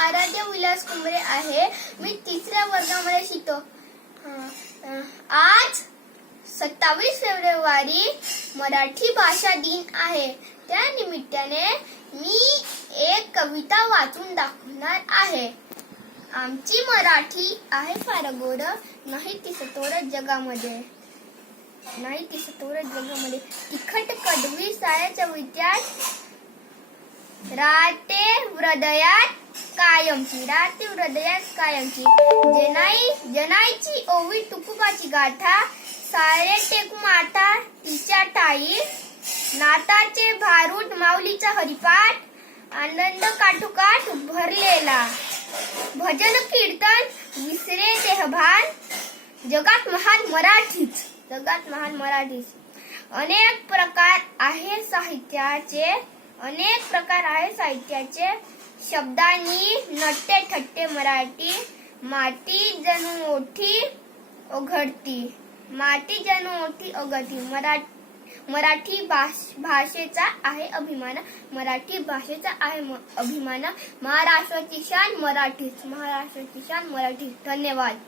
आराध्य विलास कुंबरे आहे. मी तिसऱ्या वर्गामध्ये शिकतो. आज सत्तावीस फेब्रुवारी मराठी भाषा दिन आहे. त्या निमित्ताने मी एक कविता वाचून दाखवणार आहे. आमची मराठी आहे फार गोर नाही ती सतोर जगामध्ये. नाही ती सतोर जगामध्ये. तिखट कडवी साया विद्यात राहते हृदयात कायमची राहते हृदयात कायमची. जनाई जनाईची ओवी तुकुबाची गाथा सारे टेक माथा तिच्या ताई नाताचे भारूड माऊलीचा हरिपाठ आनंद काठोकाठ भरलेला भजन कीर्तन विसरे देहभान जगात महान मराठीच जगात महान मराठीच. अनेक प्रकार आहे साहित्याचे. अनेक प्रकार आहे साहित्याचे. शब्दांनी नट्टे ठट्टे मराठी माती जणू मोठी ओघडती माती जणू मोठी ओघडती मराठी मराठी भाष- भाषेचा आहे अभिमान. मराठी भाषेचा आहे म- अभिमान. महाराष्ट्राची शान मराठीच. महाराष्ट्राची शान मराठी धन्यवाद.